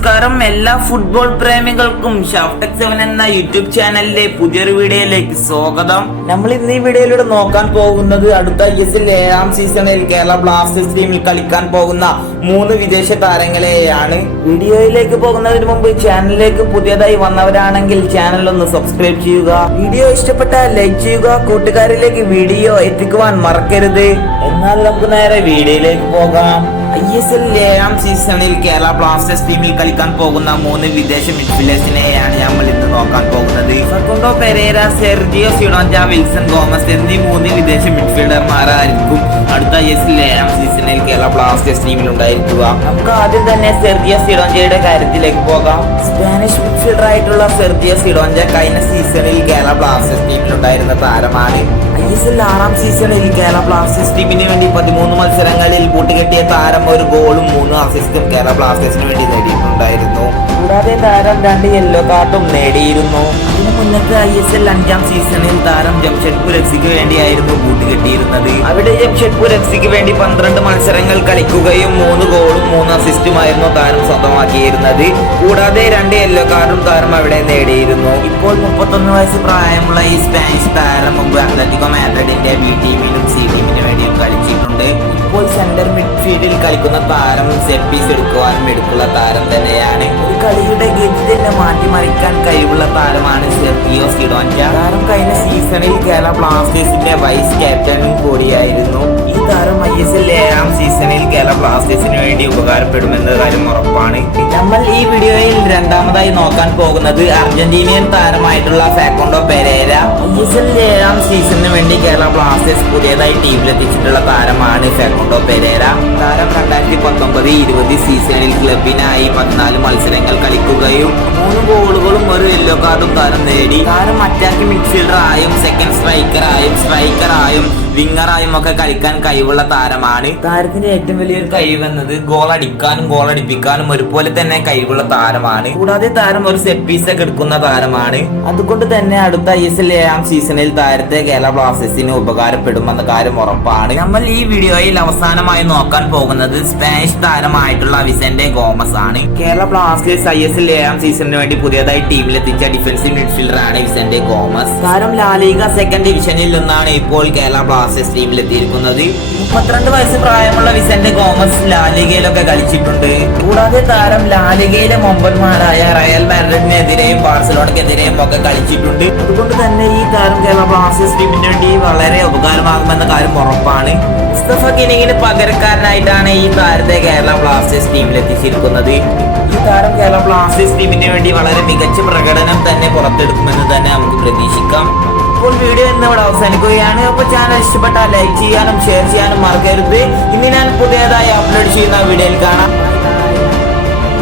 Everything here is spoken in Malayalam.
നമസ്കാരം എല്ലാ ഫുട്ബോൾ പ്രേമികൾക്കും ഷാഫ്ടെക് 7 എന്ന യൂട്യൂബ് ചാനലിലെ പുതിയൊരു വീഡിയോയിലേക്ക് സ്വാഗതം. നമ്മൾ ഇന്ന് ഈ വീഡിയോയിലൂടെ നോക്കാൻ പോകുന്നത് അടുത്ത ISL 7ാം സീസണിൽ കേരള ബ്ലാസ്റ്റേഴ്സ് ടീമിൽ കളിക്കാൻ പോകുന്ന 3 വിദേശ താരങ്ങളെയാണ്. വീഡിയോയിലേക്ക് പോകുന്നതിന് മുമ്പ് ചാനലിലേക്ക് പുതിയതായി വന്നവരാണെങ്കിൽ ചാനൽ ഒന്ന് സബ്സ്ക്രൈബ് ചെയ്യുക. വീഡിയോ ഇഷ്ടപ്പെട്ടാൽ ലൈക്ക് ചെയ്യുക. കൂട്ടുകാരിലേക്ക് വീഡിയോ എത്തിക്കുവാൻ മറക്കരുത്. എന്നാൽ നമുക്ക് നേരെ വീഡിയോയിലേക്ക് പോകാം. ISL 7ാം സീസണിൽ കേരള ബ്ലാസ്റ്റേഴ്സ് ടീമിൽ കളിക്കാൻ പോകുന്ന 3 വിദേശ മിഡ്ഫീൽഡേഴ്സിനെയാണ് നമ്മൾ ഇന്ന് നോക്കാൻ പോകുന്നത്. Fernando Pereira, Sergio Sidoncha, Wilson Gomes എന്നീ 3 വിദേശ മിഡ്ഫീൽഡർമാരായിരിക്കും അടുത്ത ISL 7ാം സീസണിൽ കേരള ബ്ലാസ്റ്റേഴ്സ് ടീമിൽ ഉണ്ടായിരിക്കുക. നമുക്ക് ആദ്യം തന്നെ സെർജിയോ സിഡോഞ്ചയുടെ കാര്യത്തിലേക്ക് പോകാം. സ്പാനിഷ് മിഡ്ഫീൽഡർ ആയിട്ടുള്ള സെർജിയോ സിഡോഞ്ച കഴിഞ്ഞ സീസണിൽ കേരള ബ്ലാസ്റ്റേഴ്സ് ടീമിൽ ഉണ്ടായിരുന്ന താരമാണ്. ISL 6ാം സീസണിൽ കേരള ബ്ലാസ്റ്റേഴ്സ് ടീമിന് വേണ്ടി 13 മത്സരങ്ങളിൽ കൂട്ടുകെട്ടിയ താരം ഒരു ഗോളും 3 അസിസ്റ്റും കേരള ബ്ലാസ്റ്റേഴ്സിന് വേണ്ടി നേടിയിട്ടുണ്ടായിരുന്നു. കൂടാതെ താരം 2 യെല്ലോ കാർഡും നേടിയിരുന്നു. അതിനു മുന്നത്തെ ISL 5ാം സീസണിൽ താരം ജംഷഡ്പൂർ FCക്ക് വേണ്ടിയായിരുന്നു കൂട്ടുകെട്ടിയിരുന്നത്. അവിടെ ജംഷഡ്പൂർ FCക്ക് വേണ്ടി 12 മത്സരങ്ങൾ കളിക്കുകയും 3 ഗോളും 3 അസിസ്റ്റുമായിരുന്നു താരം സ്വന്തമാക്കിയിരുന്നത്. കൂടാതെ 2 യെല്ലോ കാർഡും താരം അവിടെ നേടിയിരുന്നു. ഇപ്പോൾ 31 വയസ്സ് പ്രായമുള്ള ഈ സ്പാനിഷ് താരം മുമ്പ് അത്ലറ്റിക്കോ മാഡ്രിഡിന്റെ B ടീമിനും C ടീമിന് വേണ്ടിയും കളിച്ചിട്ടുണ്ട്. ഇപ്പോൾ സെന്റർ മിഡ്ഫീൽഡിൽ കളിക്കുന്ന താരം സെറ്റ് പീസ് എടുക്കുവാനും എടുക്കുന്ന താരം തന്നെയാണ്. ഒരു കളിയുടെ ഗതി തന്നെ മാറ്റിമറിക്കാൻ കഴിവുള്ള താരമാണ് സെർജിയോ സിഡോഞ്ച. താരം കഴിഞ്ഞ സീസണിൽ കേരള ബ്ലാസ്റ്റേഴ്സിന്റെ വൈസ് ക്യാപ്റ്റനും കൂടിയായിരുന്നു. ഈ താരം ISL 7ാം സീസണിൽ കേരള ബ്ലാസ്റ്റേഴ്സിന് വേണ്ടി ഉപകാരപ്പെടുമെന്ന കാര്യം ഉറപ്പാണ്. നമ്മൾ ഈ വീഡിയോയിൽ രണ്ടാമതായി നോക്കാൻ പോകുന്നത് അർജന്റീനിയൻ താരമായിട്ടുള്ള ഫെർണാണ്ടോ പെരേര. ISL 7ാം സീസണിന് വേണ്ടി കേരള ബ്ലാസ്റ്റേഴ്സ് പുതിയതായി ടീമിലെത്തിച്ചിട്ടുള്ള താരമാണ് ഫെർണാണ്ടോ പെരേര. താരം 2019-20 സീസണിൽ ക്ലബിനായി 14 മത്സരങ്ങൾ കളിക്കുകയും 3 ഗോളുകളും 1 യെല്ലോ കാർഡും താരം നേടി. താരം അറ്റാക്കിംഗ് മിഡ്ഫീൽഡറായും സെക്കൻഡ് സ്ട്രൈക്കറായും വിങ്ങറായും ഒക്കെ കളിക്കാൻ കഴിവുള്ള താരമാണ്. താരത്തിന്റെ ഏറ്റവും വലിയൊരു കഴിവെന്നത് ഗോൾ അടിക്കാനും ഗോൾ അടിപ്പിക്കാനും ഒരുപോലെ തന്നെ കഴിവുള്ള താരമാണ്. കൂടാതെ താരം ഒരു സെറ്റ് പീസ് ഒക്കെ എടുക്കുന്ന താരമാണ്. അതുകൊണ്ട് തന്നെ അടുത്ത ISL 7ാം സീസണിൽ താരത്തെ കേരള ബ്ലാസ്റ്റേഴ്സിന് ഉപകാരപ്പെടുമെന്ന കാര്യം ഉറപ്പാണ്. നമ്മൾ ഈ വീഡിയോയിൽ അവസാനമായി നോക്കാൻ പോകുന്നത് സ്പാനിഷ് താരമായിട്ടുള്ള വിസെന്റെ ഗോമസ് ആണ്. കേരള ബ്ലാസ്റ്റേഴ്സ് ISL 7ാം സീസണിന് വേണ്ടി പുതിയതായി ടീമിലെത്തിച്ച ഡിഫൻസീവ് മിഡ്ഫീൽഡറാണ് വിസെന്റെ ഗോമസ്. താരം ലാലിഗ സെക്കൻഡ് ഡിവിഷനിൽ നിന്നാണ് ഇപ്പോൾ കേരള ബ്ലാസ്റ്റേഴ്സ് ടീമിലെത്തിയിരിക്കുന്നത്. 32 വയസ്സ് പ്രായമുള്ള വിസെന്റെ ഗോമസ് ലാലിഗയിലൊക്കെ കളിച്ചിട്ടുണ്ട്. കൂടാതെ താരം ലാലിഗയിലെ മൊമ്പന്മാരായ റയൽ മാഡ്രിഡിനെതിരെയും ബാർസലോണക്കെതിരെയും ഒക്കെ കളിച്ചിട്ടുണ്ട്. അതുകൊണ്ട് തന്നെ ഈ താരം കേരള ബ്ലാസ്റ്റേഴ്സ് ടീമിന് വേണ്ടി വളരെ ഉപകാരമാകുമെന്ന കാര്യം ഉറപ്പാണ്. മുസ്തഫ കിനിങ്ങിന് പകരക്കാരനായിട്ടാണ് ഈ താരത്തെ കേരള ബ്ലാസ്റ്റേഴ്സ് ടീമിലെത്തിച്ചിരിക്കുന്നത്. ഈ താരം കേരള ബ്ലാസ്റ്റേഴ്സ് ടീമിന് വേണ്ടി വളരെ മികച്ച പ്രകടനം തന്നെ പുറത്തെടുക്കുമെന്ന് തന്നെ നമുക്ക് പ്രതീക്ഷിക്കാം. ഇപ്പോൾ വീഡിയോ ഇന്നിവിടെ അവസാനിക്കുകയാണ്. അപ്പോൾ ചാനൽ ഇഷ്ടപ്പെട്ടാൽ ലൈക്ക് ചെയ്യാനും ഷെയർ ചെയ്യാനും മറക്കരുത്. ഇനി ഞാൻ പുതിയതായി അപ്ലോഡ് ചെയ്യുന്ന വീഡിയോയിൽ കാണാം.